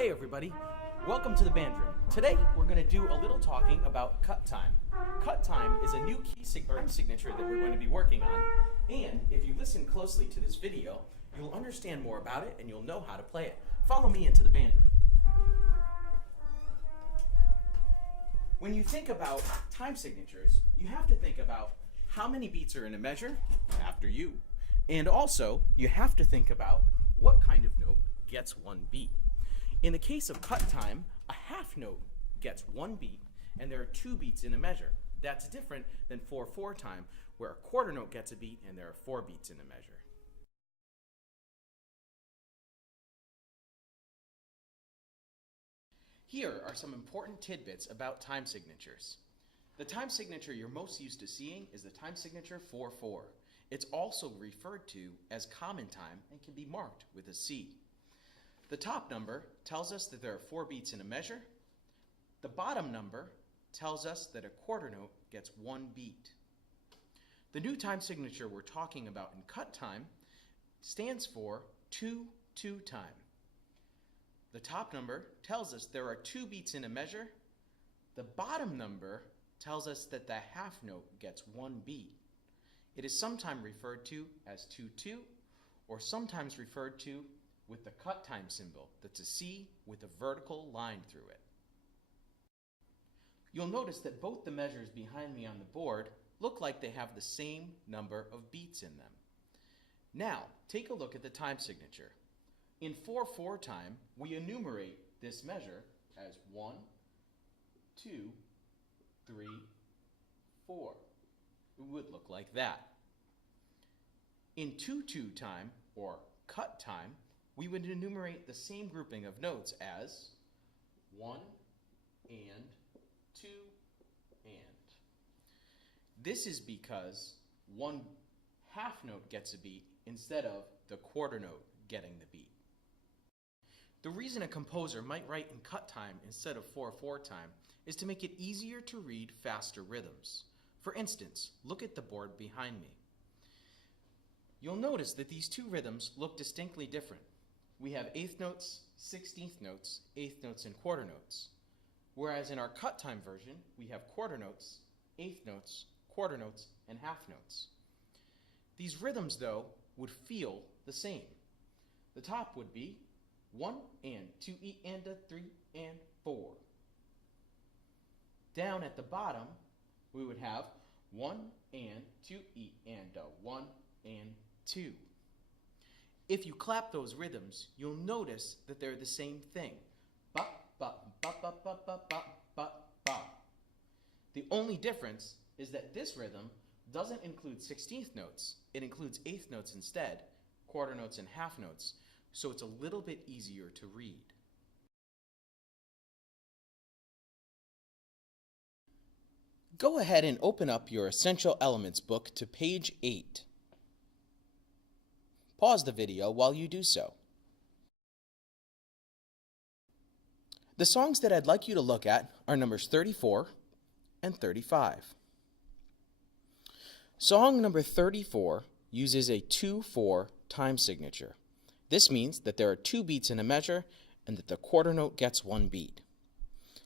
Hey everybody, welcome to the band room. Today we're going to do a little talking about cut time. Cut time is a new key signature that we're going to be working on, and if you listen closely to this video, you'll understand more about it and you'll know how to play it. Follow me into the band room. When you think about time signatures, you have to think about how many beats are in a measure after you, and also you have to think about what kind of note gets one beat. In the case of cut time, a half note gets one beat, and there are two beats in a measure. That's different than 4/4 time, where a quarter note gets a beat and there are four beats in a measure. Here are some important tidbits about time signatures. The time signature you're most used to seeing is the time signature 4/4. It's also referred to as common time and can be marked with a C. The top number tells us that there are four beats in a measure. The bottom number tells us that a quarter note gets one beat. The new time signature we're talking about in cut time stands for 2/2 time. The top number tells us there are two beats in a measure. The bottom number tells us that the half note gets one beat. It is sometimes referred to as 2/2 or sometimes referred to with the cut time symbol. That's a C with a vertical line through it. You'll notice that both the measures behind me on the board look like they have the same number of beats in them. Now, take a look at the time signature. In 4/4 time, we enumerate this measure as 1, 2, 3, 4. It would look like that. In 2/2 time, or cut time, we would enumerate the same grouping of notes as 1 and 2 and. This is because one half note gets a beat instead of the quarter note getting the beat. The reason a composer might write in cut time instead of 4/4 time is to make it easier to read faster rhythms. For instance, look at the board behind me. You'll notice that these two rhythms look distinctly different. We have eighth notes, 16th notes, eighth notes, and quarter notes. Whereas in our cut time version, we have quarter notes, eighth notes, quarter notes, and half notes. These rhythms, though, would feel the same. The top would be 1 and 2 and a 3 and 4. Down at the bottom, we would have 1 and 2 and a 1 and 2. If you clap those rhythms, you'll notice that they're the same thing. Ba, ba, ba, ba, ba, ba, ba, ba, ba. The only difference is that this rhythm doesn't include 16th notes. It includes eighth notes instead, quarter notes and half notes, so it's a little bit easier to read. Go ahead and open up your Essential Elements book to page 8. Pause the video while you do so. The songs that I'd like you to look at are numbers 34 and 35. Song number 34 uses a 2/4 time signature. This means that there are two beats in a measure and that the quarter note gets one beat.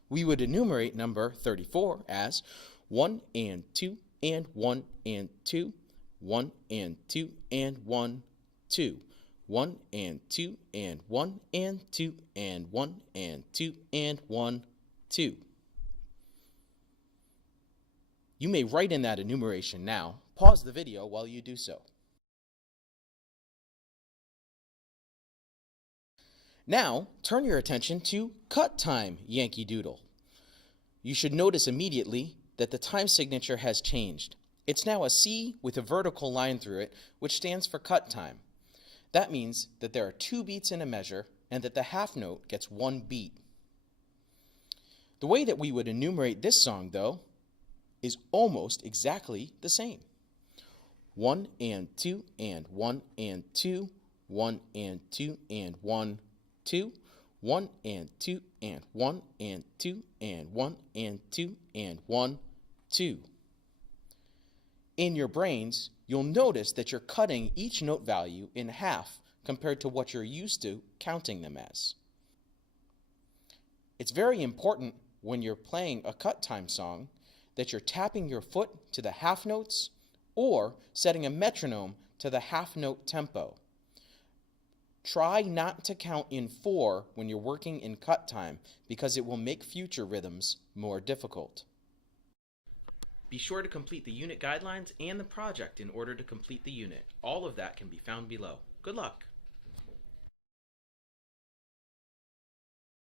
We would enumerate number 34 as 1 and 2 and 1 and 2, 1 and 2 and 1, 2, 1 and 2 and 1 and 2 and 1 and 2 and 1, 2. You may write in that enumeration now. Pause the video while you do so. Now, turn your attention to cut time, Yankee Doodle. You should notice immediately that the time signature has changed. It's now a C with a vertical line through it, which stands for cut time. That means that there are two beats in a measure and that the half note gets one beat. The way that we would enumerate this song, though, is almost exactly the same. 1 and 2 and 1 and 2, 1 and 2 and 1, 2, 1 and 2 and 1 and 2 and 1 and 2 and 1, 2. In your brains, you'll notice that you're cutting each note value in half compared to what you're used to counting them as. It's very important when you're playing a cut time song that you're tapping your foot to the half notes or setting a metronome to the half note tempo. Try not to count in 4 when you're working in cut time because it will make future rhythms more difficult. Be sure to complete the unit guidelines and the project in order to complete the unit. All of that can be found below. Good luck!